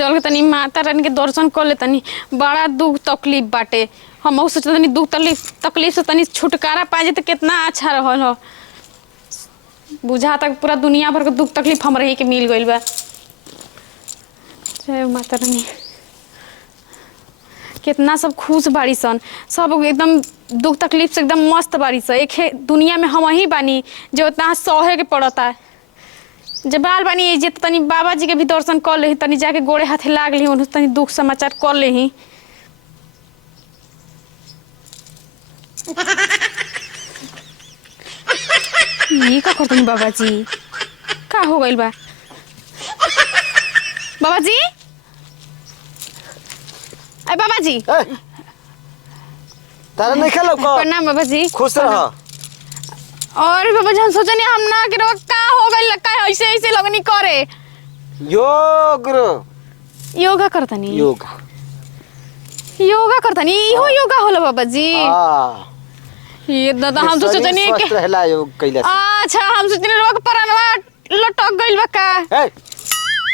चल के तनी माता रानी के दर्शन कर ले तनी। बड़ा दुख तकलीफ बाटे। हम सोचत तनी दुख तकलीफ से तनी छुटकारा पा जाए तो कितना अच्छा रहल हो। बुझा तक पूरा दुनिया भर के दुख तकलीफ हम रही के मिल गइल बा। जय माता रानी। कितना सब खुश बाड़ी सन, सब एकदम दुख तकलीफ से एकदम मस्त बाड़ी सन। एक दुनिया में हम ही बानी जो उतना सहे के पड़ता है। जब बाल बानी जे तनी बाबा जी के भी दर्शन कर ले, तनी जाके गोड़े हाथे लाग ली, उन्हें तनी दुख समाचार कर ले ही। ये का करतनी बाबा जी? का हो गइल बा बाबा जी? अरे बाबा जी तारा नहीं खेलो को? प्रणाम बाबा जी। खुश रह। और बाबा जी हम सोचनी हम ना कि का हो गइल, का ऐसे ऐसे लगनी करे। योगा करतनी? योगा करतनी? इहो योगा होला बाबा जी? ये दादा हम तो सोचनी कि रहला योग कइला। अच्छा हम सोचनी रोग परनवा लटक गइल बा का। ए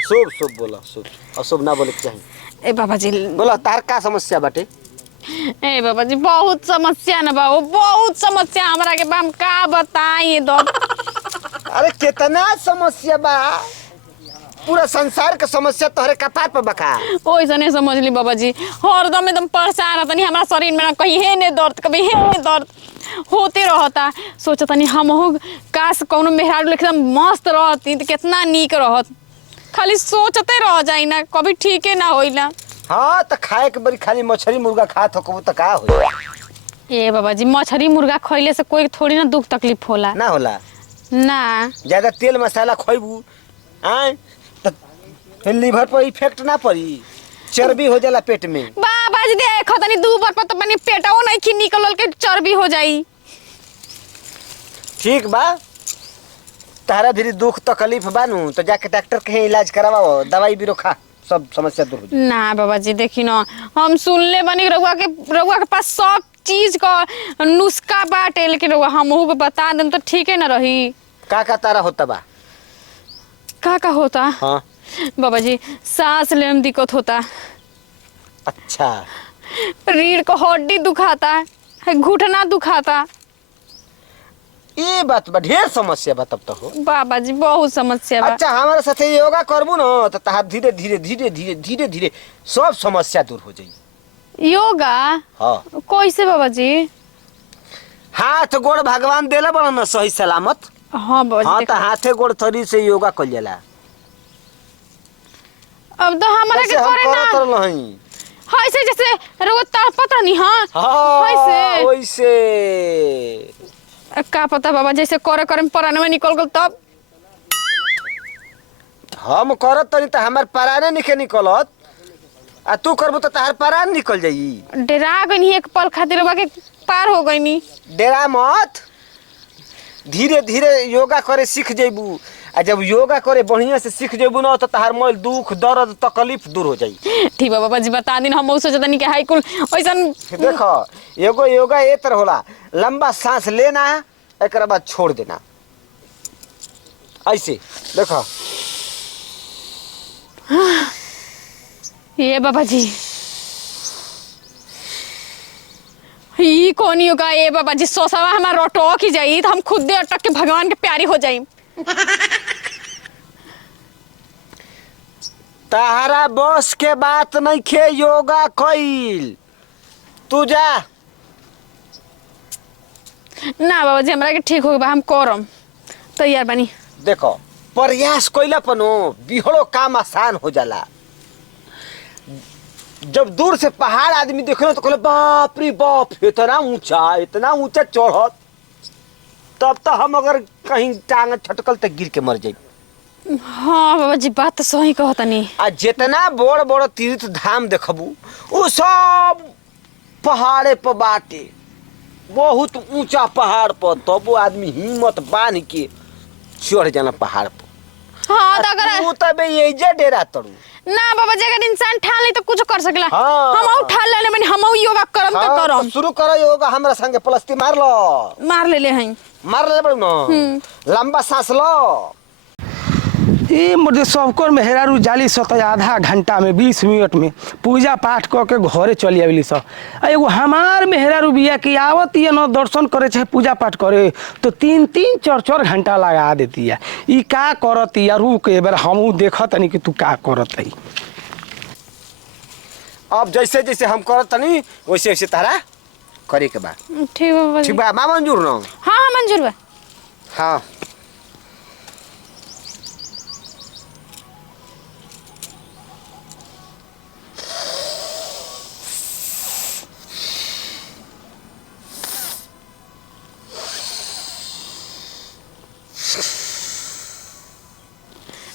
शुभ शुभ बोला, शुभ अशुभ ना बोले के चाहिए। ए बाबा जी बोला तार का समस्या बाटे? ए बाबा जी बहुत समस्या न बा, बहुत समस्या हमरा के बा, हम का बताई दर्द। अरे कितना समस्या बा, पूरा संसार के समस्या तोहरे कपार पर बका। ओइसे नहीं समझ ली बाबा जी, हरदम एकदम परेशान रहतनी हमरा शरीर में, कहीं हे ने दर्द कभी हे ने दर्द होते रहता। सोचतनी हमहू काश कौनो मेहरारू एकदम मस्त रहती तो कितना नीक रहत। खाली सोचते रह जाई ना, कभी ठीके ना होइला। हाँ तो खाए के बड़ी खाली मछली मुर्गा खात हो तो का हो? ए बाबा जी मछली मुर्गा खइले से कोई थोड़ी ना दुख तकलीफ होला ना होला ना। ज्यादा तेल मसाला खइबू आए तो फिर लीवर पर इफेक्ट ना पड़ी, चर्बी हो जाला पेट में। बाबा जी देखो तनी दू बार पर तो बनी पेटो नहीं की निकलल के चर्बी हो जाई। ठीक बा, तारा भी दुख तकलीफ बानू तो जाके डॉक्टर के इलाज करावाओ, दवाई बीरो खा, सब समस्या दूर हो जाए। ना बाबा जी देखी ना, हम सुनले बनी रउआ के पास सब चीज का नुस्खा बाटे, लेकिन रउआ हमहू बता दें तो ठीक है ना रही। का तारा होता बा? का होता? हाँ बाबा जी सांस लेने में दिक्कत होता। अच्छा। रीढ़ को हड्डी दुखाता है, घुटना दुखाता। ये बात बा, ढेर समस्या बा तब तो हो। बाबा जी बहुत समस्या बा। अच्छा हमारे साथे योगा करबू ना तो तहार धीरे धीरे धीरे धीरे धीरे धीरे सब समस्या दूर हो जाई। योगा? हाँ। कैसे बाबा जी? हाथ गोड़ भगवान देला बड़ा ना सही सलामत। हाँ बाबा जी। हाँ तो हाथे गोड़ थरी से योगा कइल जाला। अब तो हमारा के करे ना ऐसे जैसे रोज तड़पत रहनी। हाँ वैसे का पता बाबा, जैसे करे करे में पराने में निकल गल तब। हम करत तनी तो हमार पराने निके निकलत, आ तू करबो तो तहार परान निकल जाई। डरा गई एक पल खातिर बाके पार हो गई। डरा मत, धीरे धीरे योगा करे सीख जेबू, आ जब योगा करे बढ़िया से सीख जेबू ना तो तहार मोल दुख दर्द तकलीफ दूर हो जाई। ठीक बा बाबा जी बता दिन, हम सोचतनी कि हाई कुल ओइसन। देखो एगो योगा ए तरह होला, लंबा सांस लेना एक बाद छोड़ देना, ऐसे देखो। ये बाबा जी ये कौन योगा? ये बाबा जी सोसावा हमारा अटक ही जाई तो हम खुद दे अटक के भगवान के प्यारी हो जाई। तारा बस के बात नहीं खे योगा कइल, तू जा ना बाबा जी हमरा के ठीक हो गया, हम करम तैयार बनी। देखो प्रयास कइला पनो बिहड़ो काम आसान हो जाला। जब दूर से पहाड़ आदमी देखो तो कहले बाप रे बाप इतना ऊंचा चढ़त, तब तो हम अगर कहीं टांग छटकल तो गिर के मर जाई। हाँ बाबा जी बात तो सही कहतनी। आ जितना बड़ बड़ तीर्थ धाम देखबू वो सब पहाड़े पर बाटे, बहुत ऊंचा पहाड़ पर, तब वो आदमी हिम्मत बांध के चढ़ जाना पहाड़ पर। हाँ तो अगर तू तबे एजे डेरा तड़ू ना बाबा जी, अगर इंसान ठान ले तो कुछ कर सकेला। हाँ। हम ठान लेने बनी, हम योगा करम तो हाँ, करम। तो शुरू करो योगा हमरा संगे, प्लस्ती मार लो। मार ले हैं। मार ले बड़ू ना, लंबा सांस लो। ये मुझे सबकर मेहरारू जाली सत आधा घंटा में 20 मिनट में पूजा पाठ क के घरे चली आवेली सब। आ एगो हमार मेहरारू बिया कि आवत ये न दर्शन करे चाहे पूजा पाठ करे तो 3-3 4-4 घंटा लगा देती है। ई का करत या रुक एक बार हमहू देखत तनी कि तू का करत है। अब जैसे जैसे हम करत तनी वैसे वैसे तारा करे के बा। ठीक बा बाबा जी। ठीक बा मां मंजूर न? हाँ हाँ मंजूर बा। हाँ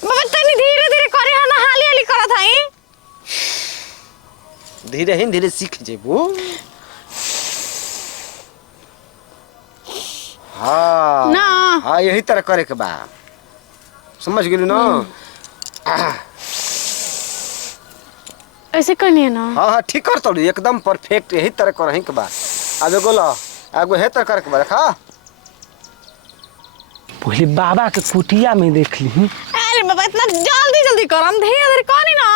बाबा तनी धीरे धीरे करे है ना, हाली हाली करत हई। धीरे ही धीरे सीख जेबू। हाँ ना। हाँ यही तरह करे के बा, समझ गेलू ना? ऐसे करनी है ना? हाँ हाँ ठीक कर तो एकदम परफेक्ट यही तरह करही के बा। अब एगो ला एगो हे तरह करे के बा। देखा पहले बाबा के कुटिया में देख ली। अरे बाबा इतना जल्दी जल्दी कर, हम धीरे धीरे करनी ना।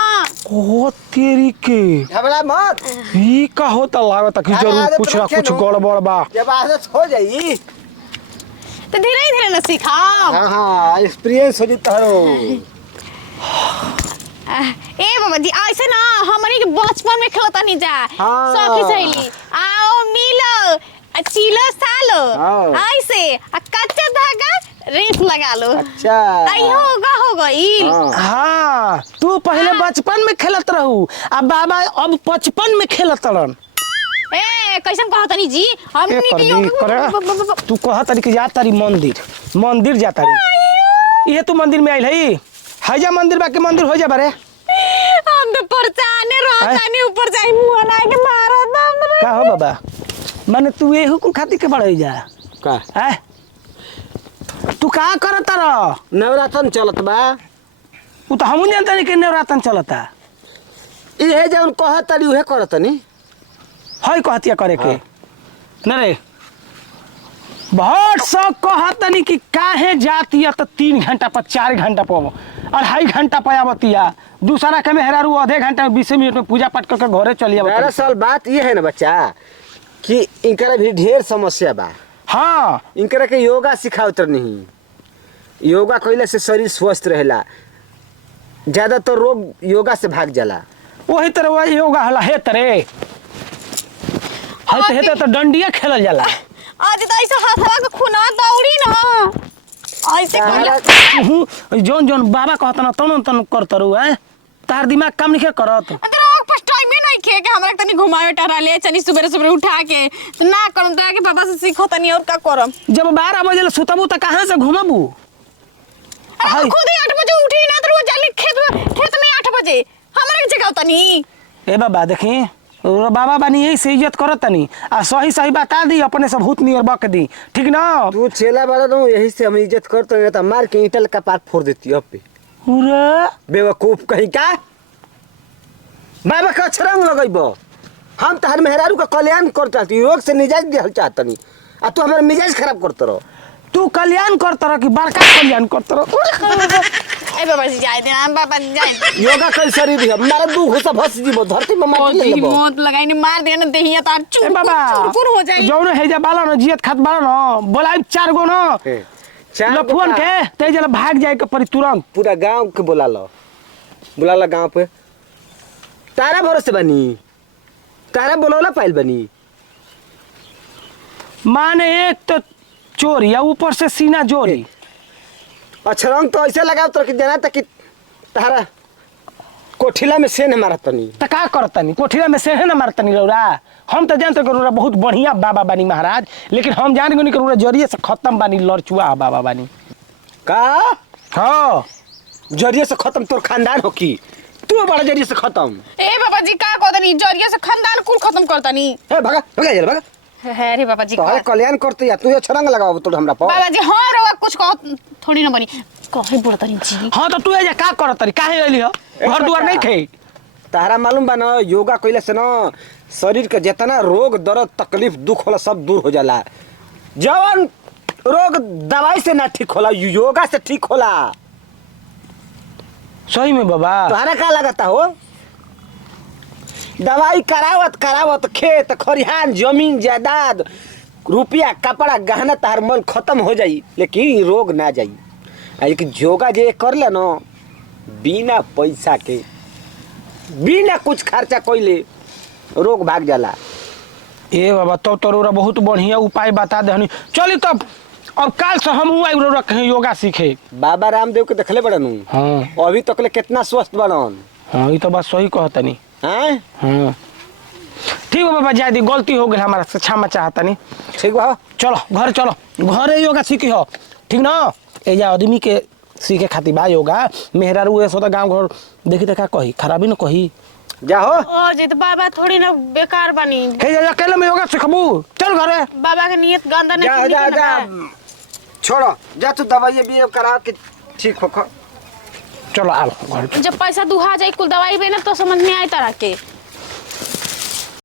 ओ तेरी के घबरा मत, ई का होता लागत कि जरूर कुछ ना कुछ गड़बड़ बा। जब आदत हो जाई तो धीरे धीरे ना सीखा। हाँ हाँ एक्सपीरियंस हो जाता है। ए बाबा जी ऐसे ना हमनी के बचपन में खेलता नहीं जा। हाँ। सखी सहेली आओ मिलो चिलो सालो हाँ। ऐसे कच्चा धागा रेस लगा लो। अच्छा आई होगा ई। हाँ तू पहले बचपन में खेलत रहू अब बाबा अब 55 में खेलत रहन। ए कैसन कहतनी जी हमनी के तू कहा तारी कि जा तारी मंदिर जा तारी। ये तू मंदिर में आइल है जा मंदिर बाकी मंदिर हो जा बारे। हम तो परचाने रहतानी ऊपर जाई मुंह ना के मारा दम। का हो बाबा माने तू ये हुकुम खातिर के बड़े जा का है तू का करत रह? नवरातन चलत बा। उ तो हमहू जानता नहीं कि नवरातन चलता। इहे जौन कहत तारी उहे करत नी। है कहतिया करे के न रे बहुत सब कहतनी कि काहे जातिया तो 3 घंटा पर 4 घंटा पर 2.5 घंटा पर आवतिया। दूसरा के मेहरारू आधे घंटा 20 मिनट में पूजा पाठ करके घरे चली आवत। दरअसल बात ये है ना बच्चा कि इनकरा भी ढेर समस्या बा। हाँ इनकरा के योगा सिखावत नहीं। योगा कइले से शरीर स्वस्थ रहेला, ज्यादातर रोग योगा से भाग जाला। वही तरह वही योगा होला हे तरे है तो डंडिया खेलल जाला। आज तो ऐसे हाथवा के खूना दौड़ी ना ऐसे कर। जोन जोन बाबा कहता ना तन तन करत रहू है। तार दिमाग काम नहीं करत। तेरा फर्स्ट टाइम में नहीं खे के हमरा तनी घुमावे टरा ले चनी सुबह सुबह उठा के तो ना करम तो आके बाबा से सीखो तनी और का करम। जब 12 बजे सुतबू तो कहां से घुमबू? अरे खुद ही 8 बजे उठी ना तो वो जाली खेत में 8 बजे हमरा के जगाव तनी। ए बाबा देखी बाबा बानी यही से इज्जत करत तनी आ सही सही बता दी अपने से भूत नियर बक दी ठीक ना। तू चेला वाला ना यही से हम इज्जत करते हैं, तो मार के ईंटल का पार फोड़ देती अब पे। बेवकूफ कहीं का बाबा का छरंग लगइबो। हम तहर मेहरारू का कल्याण करता थी, रोग से निजात दिहल चाहतनी आ तू हमार मिजाज खराब करत रहो। तू कल्याण करत रह कि बड़का कल्याण करत रह? ए बाबा जी जाए दे हम बाबा जी जाए दे। योगा कल शरीर है मारे दू घुसा फंस जीबो धरती में माटी ले लेबो। मौत लगाई ने मार दे ना देहिया तार ए बाबा चुरपुर हो जाई। जौन है जा बाला न जियत खात बाला न बोलाई 4 गो न लफुन के ते जला भाग जाए के परी तुरंत। पूरा गांव के बुला लो गांव पे। तारा भरोसे बनी तारा बोलौला पाइल बनी। माने एक तो चोरी या ऊपर से सीना जोरी। अच्छा रंग तो ऐसे लगाओ तो कि जना तक कि तारा कोठिला में सेन मारतनी त का करतनी कोठिला में सेहे न मारतनी रौरा। हम तो जानते रौरा बहुत बढ़िया बाबा बानी महाराज, लेकिन हम जान गनी रौरा जरिए से खत्म बानी लड़चुआ बाबा बानी का। हाँ जरिए से खत्म तोर खानदान हो की तू बड़ा जरिए से खत्म। ए बाबा जी का कहतनी जरिया से खानदान कुल खत्म करतनी। ए भगा भगा जा भगा। है रे बाबा जी तोहरे कल्याण करते या तू ये छरंग लगाओ तो हमरा पर। बाबा जी हां रवा कुछ कह थोड़ी ना बनी कहे बोलतनी जी। हाँ तो तू ए का करतनी काहे अइली हो? घर दुआर नहीं खे तारा मालूम बा ना योगा कइले से ना शरीर के जितना रोग दर्द तकलीफ दुख होला सब दूर हो जाला। जवन रोग दवाई से ना ठीक होला योगा से ठीक होला। सही में बाबा। तुम्हारा का लगता हो? दवाई करावत करावत खेत खरिहान जमीन जायदाद रुपया कपड़ा गहना तार मन खत्म हो जाई लेकिन रोग ना जाई। एक योगा जे कर ले न बिना पैसा के बिना कुछ खर्चा कइले रोग भाग जाला। ए बाबा तो तोरा बहुत बढ़िया उपाय बता दहनी। चली तब अब काल से हम आई रखे योगा सीखे। बाबा रामदेव के देखले बड़नू। हाँ अभी तक ले कितना स्वस्थ बनन। हाँ ये तो बात सही कहतनी। हैं? हाँ ठीक है बाबा जादी गलती हो गई हमारा से क्षमा चाहतनी। ठीक बा चलो घर चलो घरे योगा सीखी हो ठीक ना। एजा आदमी के सीखे खातिर बा योगा मेहरारू ऐसा तो गाँव घर देखी देखा कही खराबी न कही। जाहो ओ जी तो बाबा थोड़ी ना बेकार बनी। हे जा अकेले में योगा सिखबू चल घरे। बाबा के नियत गंदा नहीं जा जा जा छोड़ो जा तू दवाई भी करा के ठीक हो। चलो आओ घर। जब पैसा दुहा जाए कुल दवाई बे ना तो समझ में आए तरह के